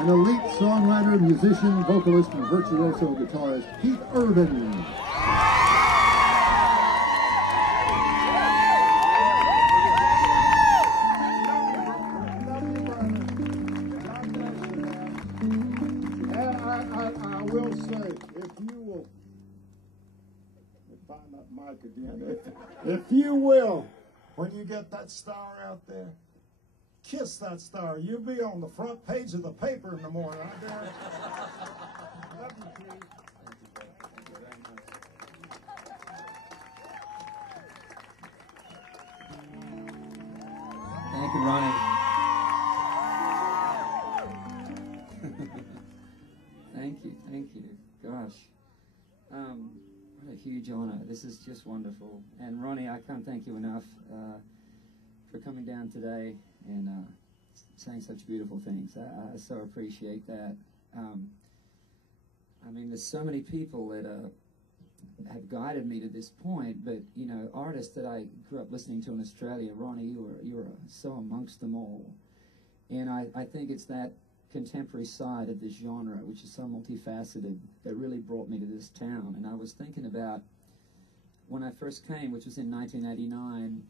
an elite songwriter, musician, vocalist, and virtuoso guitarist, Pete Urban. I will say, if you will, find that mic again, if you will, when you get that star out there, kiss that star. You'll be on the front page of the paper in the morning. I dare you. Love you, Pete. Thank you very much. Thank you, Ronnie. Thank you. Gosh, what a huge honor. This is just wonderful. And Ronnie, I can't thank you enough for coming down today and saying such beautiful things. I so appreciate that. I mean, there's so many people that have guided me to this point, but, you know, artists that I grew up listening to in Australia, Ronnie, you were so amongst them all. And I think it's that contemporary side of this genre, which is so multifaceted, that really brought me to this town. And I was thinking about when I first came, which was in 1989,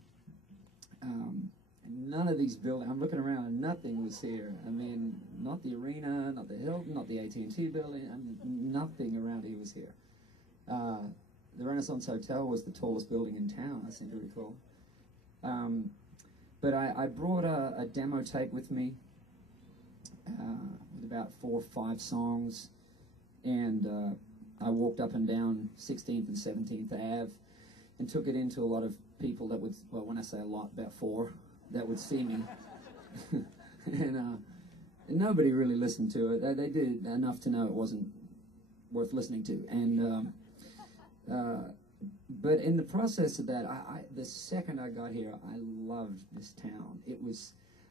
none of these buildings, I'm looking around and nothing was here. I mean, not the arena, not the Hilton, not the AT&T building, I mean, nothing around here was here. The Renaissance Hotel was the tallest building in town, I seem to recall. But I brought a demo tape with me with about 4 or 5 songs, and I walked up and down 16th and 17th Ave and took it into a lot of people that would, well, when I say a lot, about 4, that would see me. And nobody really listened to it. They did enough to know it wasn't worth listening to. And but in the process of that, the second I got here, I loved this town.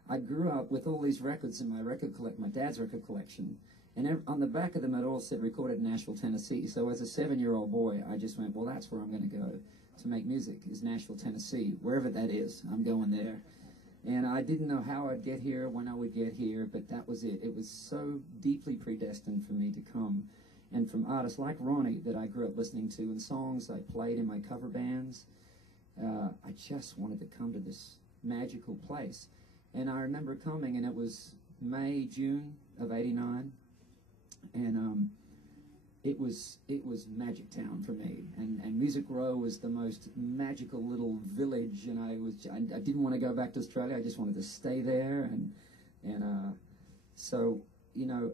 I grew up with all these records in my my dad's record collection, and on the back of them it all said recorded in Nashville, Tennessee. So as a 7-year-old boy, I just went, well, that's where I'm going to go to make music, is Nashville, Tennessee. Wherever that is, I'm going there. And I didn't know how I'd get here, when I would get here, but that was it. It was so deeply predestined for me to come. And from artists like Ronnie that I grew up listening to, and songs I played in my cover bands, I just wanted to come to this magical place. And I remember coming, and it was May, June of '89, and it was Magic Town for me. And Music Row was the most magical little village, and I didn't want to go back to Australia. I just wanted to stay there, and so, you know,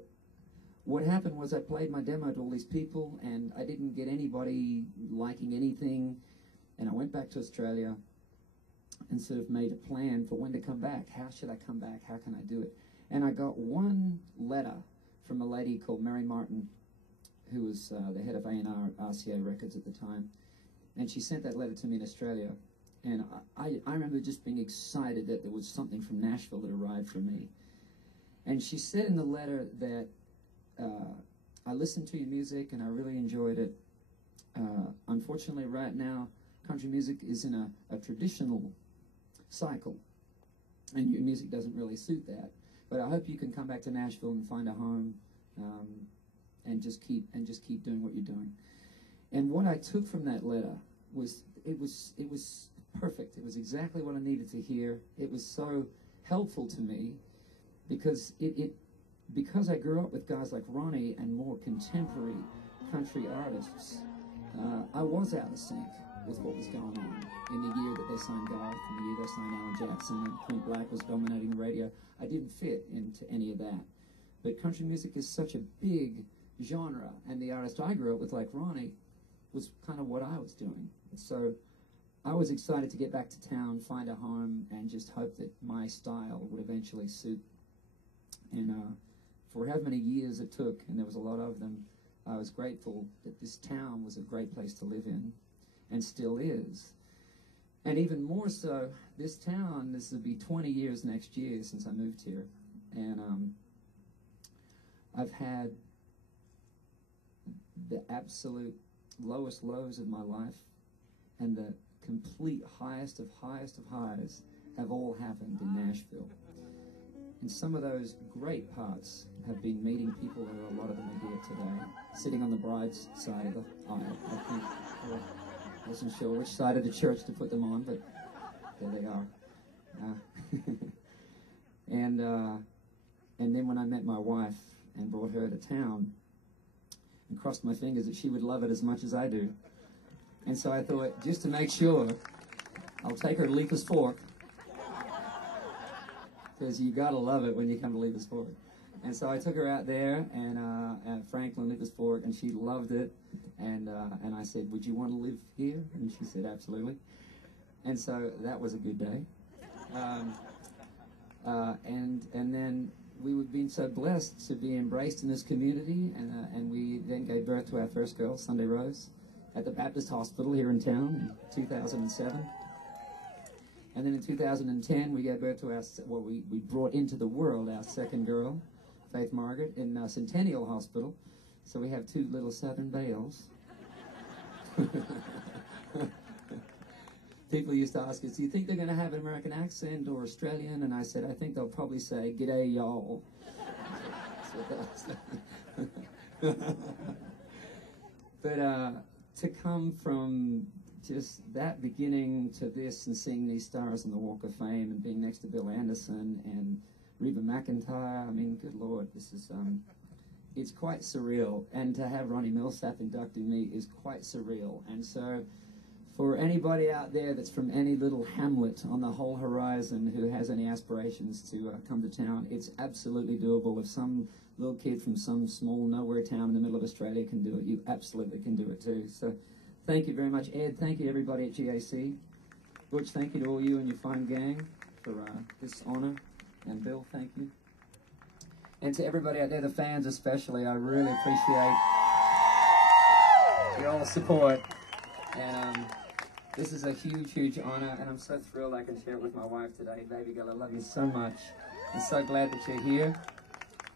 what happened was I played my demo to all these people, and I didn't get anybody liking anything, and I went back to Australia and sort of made a plan for when to come back. How should I come back? How can I do it? And I got one letter from a lady called Mary Martin, who was the head of A&R RCA Records at the time, and she sent that letter to me in Australia. And I remember just being excited that there was something from Nashville that arrived for me. And she said in the letter that I listened to your music and I really enjoyed it. Unfortunately, right now, country music is in a traditional cycle, and your music doesn't really suit that. But I hope you can come back to Nashville and find a home, and just keep doing what you're doing. And what I took from that letter was it was perfect. It was exactly what I needed to hear. It was so helpful to me because because I grew up with guys like Ronnie and more contemporary country artists. I was out of sync with what was going on in the year that they signed Garth, in the year they signed Alan Jackson, and Clint Black was dominating the radio. I didn't fit into any of that. But country music is such a big genre, and the artist I grew up with, like Ronnie, was kind of what I was doing. So I was excited to get back to town, find a home, and just hope that my style would eventually suit. And for however many years it took, and there was a lot of them, I was grateful that this town was a great place to live in, and still is. And even more so, this town, this will be 20 years next year since I moved here, and I've had the absolute lowest lows of my life and the complete highest of highs have all happened in Nashville. And some of those great parts have been meeting people, and a lot of them are here today, sitting on the bride's side of the aisle. I think, I wasn't sure which side of the church to put them on, but there they are. And then when I met my wife and brought her to town, and crossed my fingers that she would love it as much as I do. And so I thought, just to make sure, I'll take her to Leaper's Fork, because you gotta love it when you come to Leaper's Fork. And so I took her out there and at Franklin Leaper's Fork, and she loved it. And I said, would you want to live here? And she said, absolutely. And so that was a good day. And then we were being so blessed to be embraced in this community, and we then gave birth to our first girl, Sunday Rose, at the Baptist Hospital here in town in 2007. And then in 2010, we gave birth to we brought into the world our second girl, Faith Margaret, in Centennial Hospital. So we have two little Southern Belles. People used to ask us, do you think they're going to have an American accent or Australian? And I said, I think they'll probably say, g'day, y'all. But to come from just that beginning to this and seeing these stars on the Walk of Fame and being next to Bill Anderson and Reba McEntire, I mean, good Lord, this is, it's quite surreal. And to have Ronnie Millsap inducting me is quite surreal. And so for anybody out there that's from any little hamlet on the whole horizon who has any aspirations to come to town, it's absolutely doable. If some little kid from some small nowhere town in the middle of Australia can do it, you absolutely can do it too. So thank you very much, Ed. Thank you, everybody at GAC. Butch, thank you to all you and your fine gang for this honor. And Bill, thank you. And to everybody out there, the fans especially, I really appreciate your all support. And this is a huge, huge honor, and I'm so thrilled I can share it with my wife today. Baby girl, I love you so much. I'm so glad that you're here.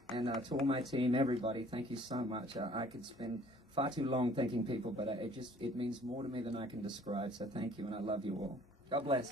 And to all my team, everybody, thank you so much. I could spend far too long thanking people, but it means more to me than I can describe. So thank you, and I love you all. God bless.